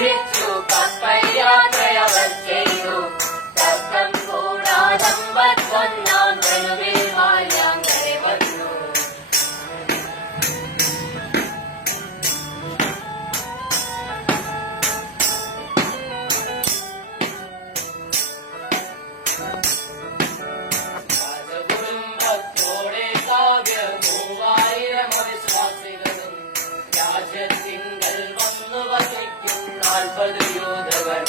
കഴിച്ചു കപ്പൽ യാത്രയവർ ചെയ്തു. തർക്കം കൂടാതമ്പത്തൊന്നാം തെരുവിൽ മായാങ്കരെ വന്നു. രാജകുടുംബത്തോടെ കാവ്യ 3000 വിശ്വാസികളും രാജ്യത്തിങ്കൽ വന്നു വസിക്കും 40 യൂതകൾ